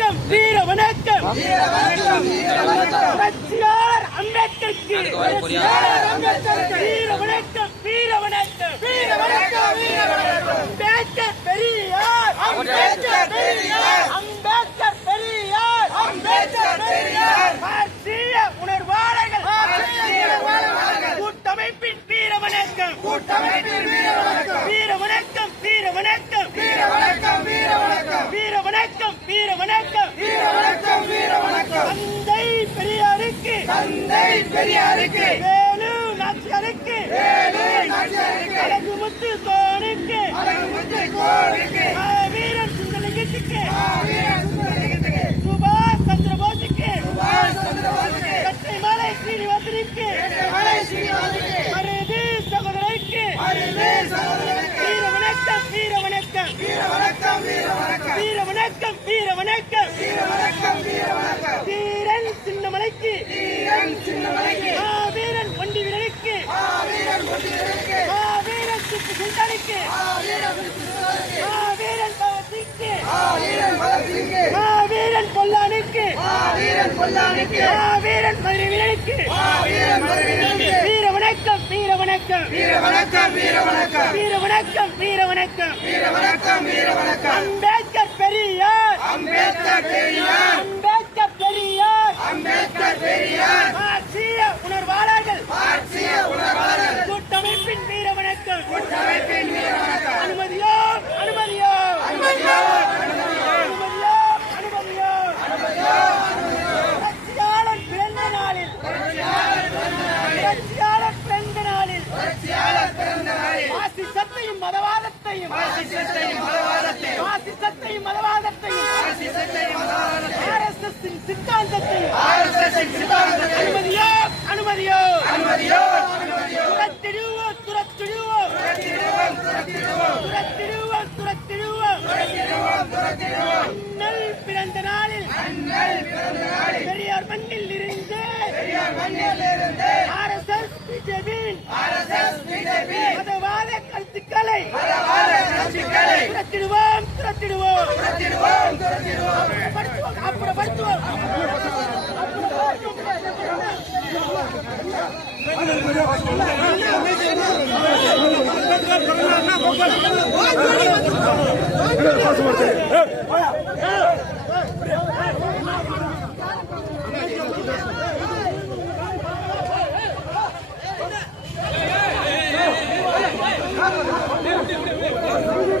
வணக்கம் வீர வணக்கம். புரட்சியாளர் அம்பேத்கருக்கு. வீர வணக்கம் வீர வணக்கம். வீர வணக்கம் வீர வணக்கம். அம்பேத்கர் பெரியார். அம்பேத்கர் பெரியார். அம்பேத்கர் பெரியார். அம்பேத்கர் பெரியார். மார்க்சிய உணர்வாளர்கள். கூட்டமைப்பின் வீர வணக்கம். கூட்டமைப்பின் வீர வணக்கம். வீர வணக்கம் வீர வணக்கம். வீர வணக்கம். வணக்கம் வீர வணக்கம். வீர வணக்கம் வீர வணக்கம். தந்தை பெரியாருக்கு. தந்தை பெரியாருக்கு. வணக்கம். வீர வணக்கம் வீர வணக்கம் வீரன் சின்னமலைக்கு. வீரன் சின்னமலைக்கு வீரன் ஒண்டி வீரனுக்கு. வீரன் ஒண்டி வீரனுக்கு வீரன் சுப்பு சுல்தானுக்கு. வீரன் பவசிக்கு வீரன் பவசிக்கு பொல்லானுக்கு. பொல்லானுக்கு மதுரை வீரனுக்கு. மதுரை வீரனுக்கு வீர வணக்கம் வீர வணக்கம் வீர வணக்கம் வீர வணக்கம். வீர வணக்கம் வீர வணக்கம். வீர வணக்கம் வீர வணக்கம். அன்பே அம்பேத்கர் பெரியார். அம்பேத்கர் பெரியார். மார்க்சிய உணர்வாளர்கள். மார்க்சிய உணர்வாளர்கள் கூட்டமைப்பின் வீர வணக்கம் கூட்டமைப்பின் வீர வணக்கம் அனுமதியோ. அனுமதியோ அனுமதியோ. அனுமதியோ. அனுமதியோ அனுமதியோ. புரட்சியாளர் பிறந்த நாளில். புரட்சியாளர் பிறந்த நாளில். பாசிசத்தையும் மதவாதத்தையும் பாசிசத்தையும் மதவாதத்தையும். திரட்டிடுவோம் திரட்டிடுவோம் திரட்டிடுவோம் திரட்டிடுவோம் படுத்துவோம் அப்புறம் படுத்துவோம் Basu Hey!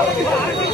Come on, come on.